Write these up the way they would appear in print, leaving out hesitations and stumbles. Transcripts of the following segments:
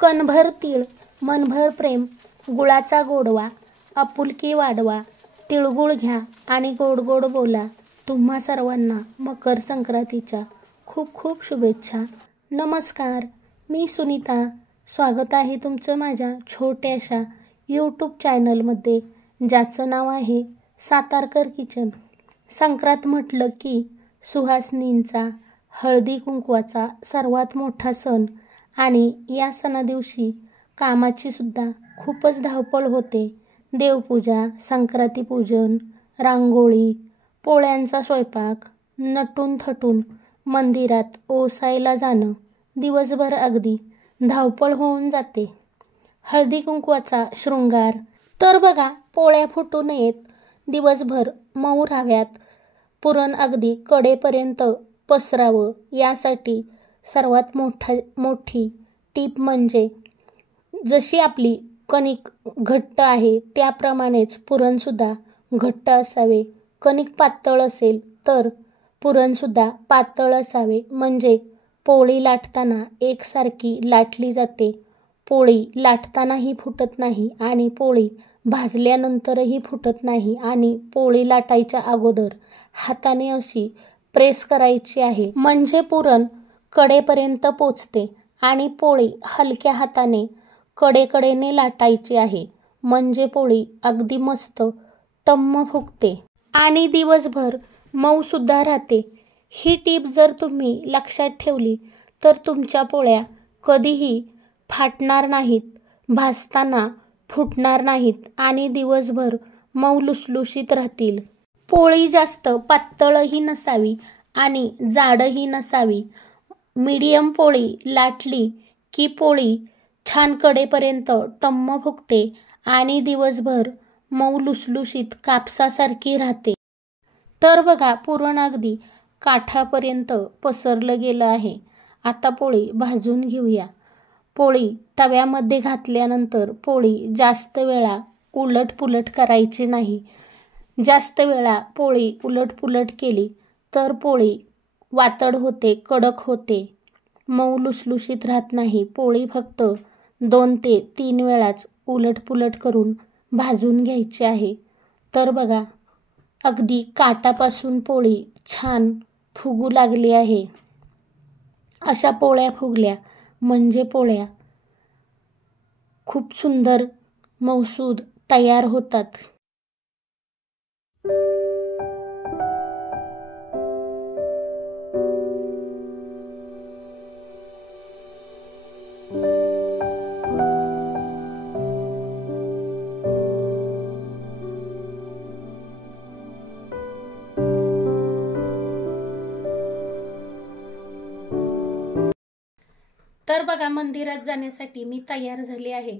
कणभर तीळ, मनभर प्रेम, गुळाचा गोडवा, आपुलकी वाढवा, तिळगुळ घ्या आणि गोड गोड बोला. तुम्हा सर्वांना मकर संक्रांतीच्या खूप खूप शुभेच्छा. नमस्कार, मी सुनीता. स्वागत आहे तुमचं माझ्या छोट्याशा यूट्यूब चॅनलमध्ये, ज्याचं नाव आहे सातारकर किचन. संक्रांत म्हटलं की सुहासनींचा, हळदी कुंकवाचा सर्वात मोठा सण आणि या सणादिवशी कामाची सुद्धा खूपच धावपळ होते. देवपूजा, संक्रांती पूजन, रांगोळी, पोळ्यांचा स्वयंपाक, नटून थटून मंदिरात ओसायला जाणं, दिवसभर अगदी धावपळ होऊन जाते. हळदी कुंकवाचा शृंगार तर बघा, पोळ्या फुटू नयेत, दिवसभर मऊ राहाव्यात, पुरण अगदी कडेपर्यंत पसरावं, यासाठी सर्वात मोठी टीप म्हणजे जशी आपली कणिक घट्ट आहे त्याप्रमाणेच पुरणसुद्धा घट्ट असावे. कणिक पातळ असेल तर पुरणसुद्धा पातळ असावे, म्हणजे पोळी लाटताना एकसारखी लाटली जाते. पोळी लाटतानाही फुटत नाही आणि पोळी भाजल्यानंतरही फुटत नाही. आणि पोळी लाटायच्या अगोदर हाताने अशी प्रेस करायची आहे, म्हणजे पुरण कडेपर्यंत पोचते. आणि पोळी हलक्या हाताने कडेकडेने लाटायची आहे, म्हणजे पोळी अगदी मस्त टम्म फुगते आणि दिवसभर मऊ सुद्धा राहते. ही टीप जर तुम्ही लक्षात ठेवली तर तुमच्या पोळ्या कधीही फाटणार नाहीत, भाजताना फुटणार नाहीत आणि दिवसभर मऊ लुसलुशीत राहतील. पोळी जास्त पातळही नसावी आणि जाडही नसावी. मीडियम पोळी लाटली की पोळी छान कडेपर्यंत टम्म फुगते आणि दिवसभर मऊ लुसलुशीत कापसासारखी राहते. तर बघा, पुरण अगदी काठापर्यंत पसरलं गेलं आहे. आता पोळी भाजून घेऊया. पोळी तव्यामध्ये घातल्यानंतर पोळी जास्त वेळा उलटपुलट करायची नाही. जास्त वेळा पोळी उलटपुलट केली तर पोळी वातड होते, कडक होते, मऊ लुसलुशीत राहत नाही. पोळी फक्त 2 ते 3 वेळाच उलटपुलट करून भाजून घ्यायची आहे. तर बघा, अगदी काठापासून पोळी छान फुगू लागली आहे. अशा पोळ्या फुगल्या म्हणजे पोळ्या खूप सुंदर मऊसूद तयार होतात. तर बघा, मंदिरात जाण्यासाठी मी तयार झाले आहे.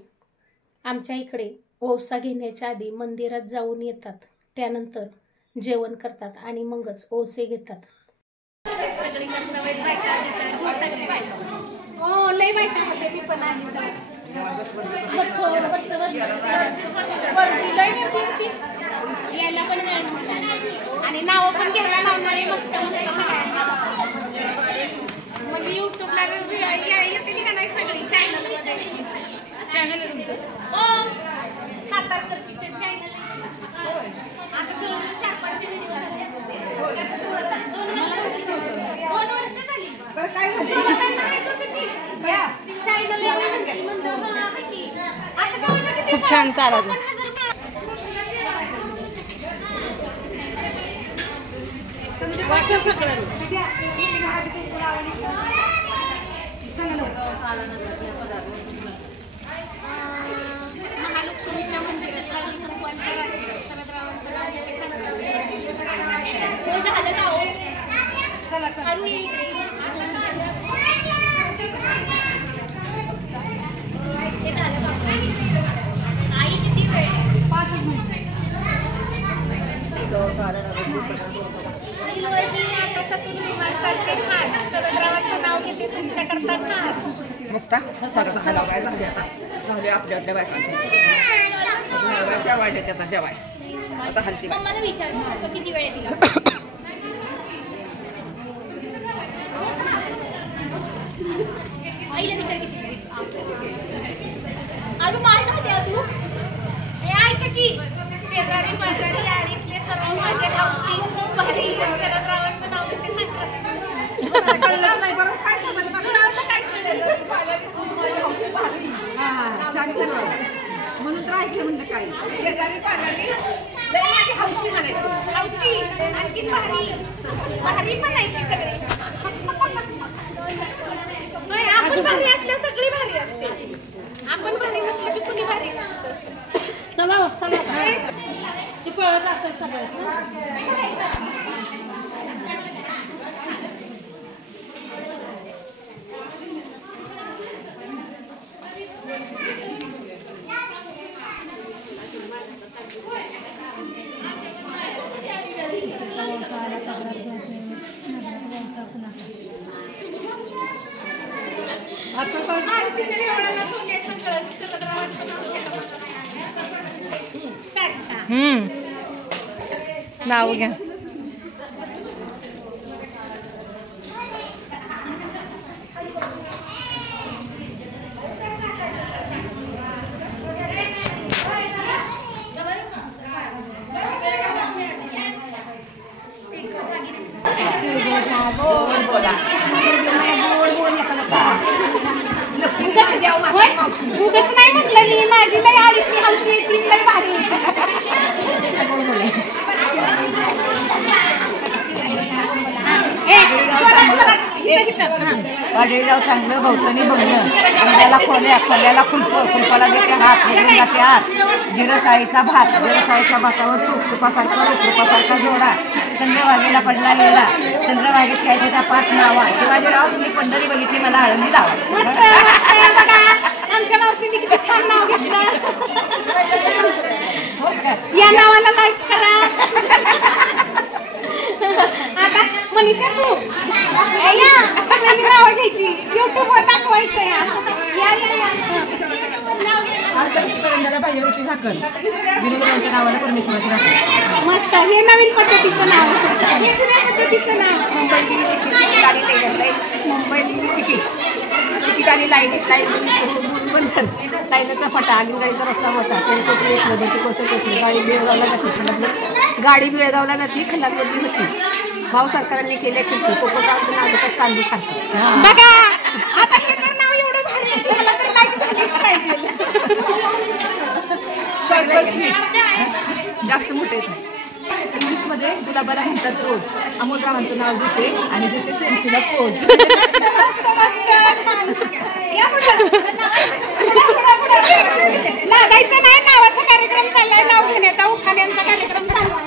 आमच्या इकडे ओसा घेण्याच्या आधी मंदिरात जाऊन येतात, त्यानंतर जेवण करतात आणि मगच ओसे घेतात. हो, लय बायका होते, मी पण आली यायला पण आणि नाव पण घ्यायला लावणारे मस्त मस्त, म्हणजे युट्यूबला येते का नाही सगळी चॅनल तुमचं सातारकर किचन चॅनल. आता 4-5 व्हिडिओ 2 वर्ष झाली. खूप छान चालत. महालक्ष्मीच्या मंदिरात हळदी कुंकवाच्या राशी शरदरावांचं नाव घेते मुक्ता सगळं खायला काय झाले आता झाले आपल्या बायकांचं जेवाय त्याचा जेवाय आता हलती मला विचार किती वेळ दिला आईला विचार किती शेजारी पाजारी लय माझी हौशी म्हणायची. हौशी आणखी भारी भारी पण आहे की सगळे. आपण भारी असल्यावर सगळी भारी असते. आपण भारी नसलं की कुणी भारी नसतं. ती पळत असेल सगळं. नाव घ्या. उगाच नाही म्हटलं मी. माझी लई आली ती हौशी ती लई भारी. वाडेगाव चांगलं भोवतणी बघणं. त्याला खोल्याला खुलपाला देते हात वगैरे जाते हात. जिरसाळीचा भात, जिरसाळीच्या भातावर तुपासारखा जोडा. चंद्रभागेला पडला गेला. चंद्रभागेत काय त्याच्या 5 नावा. शिवाजीराव तुम्ही पंढरी बघितली मला आळंदी लावा. आमच्या मावशीने किती छान नाव घेतलं. या नावाला लाईक करा. आता मनीषा तू सगळ्यांनी नावं घ्यायची. युट्यूबवर दाखवायचं. पाहिजे झाकण विनोदरावांच्या नावाला परमेश्वराची राखण. मस्त. हे नवीन पद्धतीचं नाव. हे जुन्या पद्धतीचं नाव. मुंबईत ठिकाणी लाईनीचा फटा आगीगाडीचा रस्ता मोठा. गाडी बेळगावला जाते. खल्लासवरती होती. भाऊ सरकारांनी केले खिडकी कोकोगावचं नागरिकच तांदूळ खाते. बघा आता हे तर नाव एवढं भारी आहे. ह्याला तर लाईक झालीच पाहिजे. जास्त मोठे येतात. इंग्लिशमध्ये गुलाबाला म्हणतात रोज. अमोलरावांचं नाव घेते आणि देते सेल्फीला पोज. लागायचं नाही. नावाचा कार्यक्रम चाललाय. नाव घेण्याचा उखाण्यांचा कार्यक्रम चाललाय.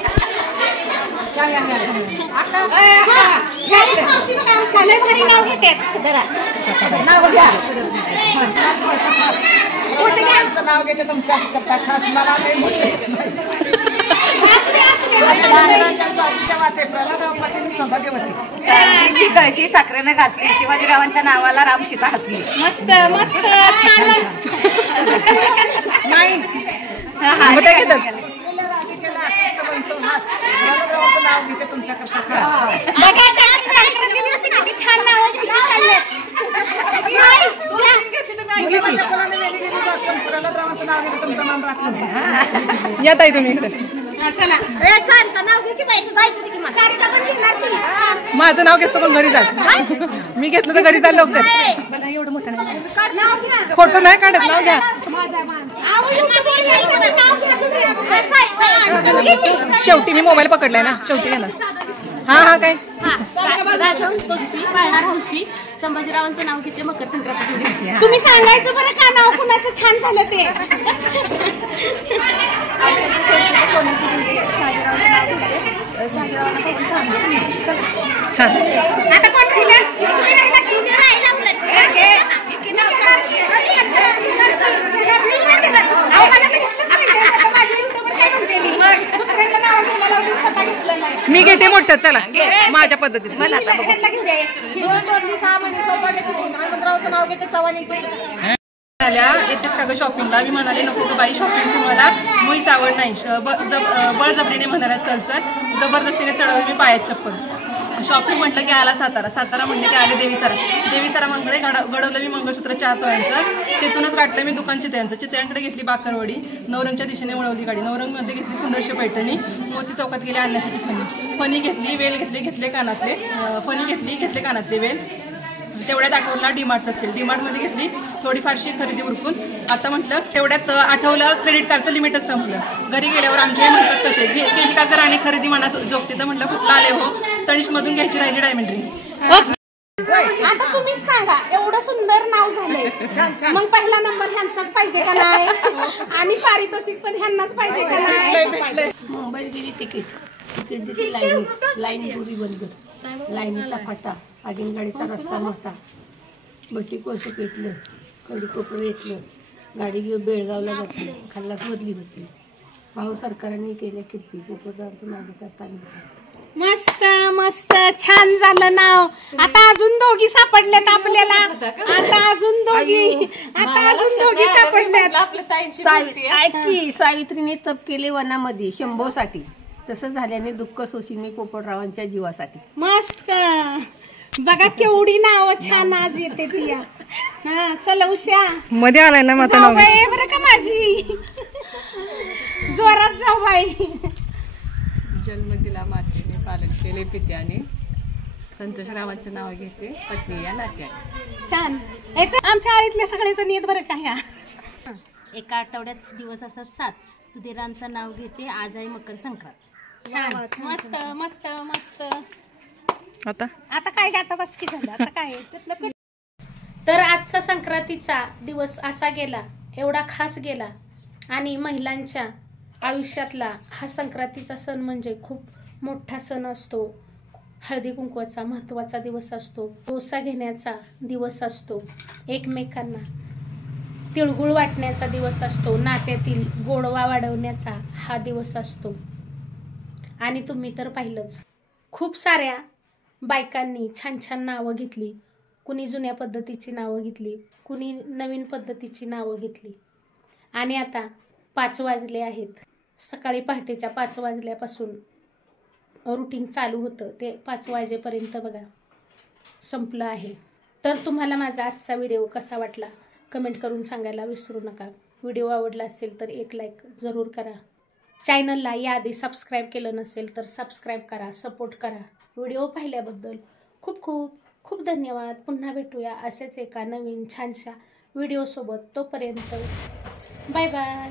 लय भारी नाव घेतात. नाव घ्या. नाव घेते तुमच्या खास मला कळशी साखरेनं घासली. शिवाजीरावांच्या नावाला राम सीता हसली. मस्त मस्त छान. नाही नाव घेते तुमच्याकडे. दिवशी किती छान नाव या ताई तुम्ही इकडे. माझं नाव घेतो पण घरी जा. मी घेतलं तर घरी जा लवकर. एवढं मोठं नाही. फोटो नाही काढत. नाव घ्या. शेवटी मी मोबाईल पकडलाय ना. शेवटी घ्या ना. हा काय हौशी संभाजीरावांचं नाव घेते. मकर संक्रांती दिवशी तुम्ही सांगायचं बरं का नाव कुणाचं छान झालं ते. छान. आता कोण मी घेते मोठं. चला माझ्या पद्धतीत. येतेच का ग शॉपिंगला. मी म्हणाले नको ग बाई शॉपिंगची मला मुळीच आवड नाही. बळजबरीने म्हणाला चल चल. जबरदस्तीने चढवली मी पायात चप्पल. शॉपिंग म्हटलं की आला सातारा म्हटलं की आले देवीसरा मंगळे घडवलं मी मंगळसूत्र 4 तोळ्यांचं. तिथूनच गाठलं मी दुकान चित्र्यांकडे घेतली बाकरवडी. नवरंगच्या दिशेने वळवली गाडी. नवरंगमध्ये घेतली सुंदरशी पैठणी. मोती चौकात गेले आणण्यासाठी फणी घेतली. वेल घेतले कानातले. फणी घेतले कानातले वेल. तेवढ्यात आठवला डीमार्टचं असेल, डीमार्टमध्ये घेतली थोडीफारशी खरेदी उरकून. आता म्हटलं तेवढ्यात आठवलं क्रेडिट कार्डचं लिमिटच संपलं. घरी गेल्यावर आमचे म्हणतात तसे केली का आणि खरेदी मना जोगते, तर म्हटलं कुठला आले हो, तनिष्कमधून घ्यायची राहिली डायमंड रिंग. आता तुम्हीच सांगा, एवढं सुंदर नाव झालंय, मग पहिला नंबर ह्यांचाच पाहिजे का नाही आणि पारितोषिक पण ह्यांनाच पाहिजे का नाही. मुंबईत गेली तिकीट दिली लाईन पुरी बंद, लाईनीचा फाटा, आगीनगाडीचा रस्ता नव्हता, बटी कोसं पेटलं, कडी कोपरं वेचलं, गाडी घेऊन बेळगावला जातली, खाल्लाच बदली होती. भाऊ सरकारने केल्या कीर्ती, पोपटरावांचं नाव घेत असताना. मस्त मस्त, छान झालं नाव. आता अजून दोघी सापडल्यात आपल्याला, आता अजून दोघी सापडल्यात. ऐक की, सावित्रीने तप केले वनामध्ये शंभोसाठी, तसं झाल्याने दुःख सोशी मी पोपटरावांच्या जीवासाठी. मस्त, बघा केवढी नाव छान आज येते ती. हा चला उषा मध्ये आलाय ना माता जाऊ बाई बरं का माझी, जोरात जाऊ बाई. जन्म दिला मातेने, पालन केले पित्याने, संतोषरावांचं नाव घेते पत्नी या नात्याने. छान. आमच्या आळीतल्या सगळ्याचं नियत बरं का ह्या. एका आठवड्यात दिवस असतात 7. सुधीरांचं नाव घेते, आज आहे मकर संक्रांत. छान, मस्त मस्त मस्त. आता काय आता बस की झालं, आता काय तर आजचा संक्रांतीचा दिवस असा गेला, एवढा खास गेला. आणि महिलांच्या आयुष्यातला हा संक्रांतीचा सण म्हणजे खूप मोठा सण असतो. हळदी कुंकवाचा महत्त्वाचा दिवस असतो, डोसा घेण्याचा दिवस असतो, एकमेकांना तिळगुळ वाटण्याचा दिवस असतो, नात्यातील गोडवा वाढवण्याचा हा दिवस असतो. आणि तुम्ही तर पाहिलंच, खूप साऱ्या बायकांनी छान छान नावं घेतली. कुणी जुन्या पद्धतीची नावं घेतली, कुणी नवीन पद्धतीची नावं घेतली. आणि आता 5 वाजले आहेत. सकाळी पहाटेच्या 5 वाजल्यापासून रुटीन चालू होतं, ते 5 वाजेपर्यंत बघा संपलं आहे. तर तुम्हाला माझा आजचा व्हिडिओ कसा वाटला कमेंट करून सांगायला विसरू नका. व्हिडिओ आवडला असेल तर एक लाईक जरूर करा. चॅनलला याआधी सबस्क्राईब केलं नसेल तर सबस्क्राईब करा, सपोर्ट करा. व्हिडिओ पाहिल्याबद्दल खूप खूप खूप धन्यवाद. पुन्हा भेटूया असेच एका नवीन छानशा व्हिडिओसोबत. तोपर्यंत बाय बाय.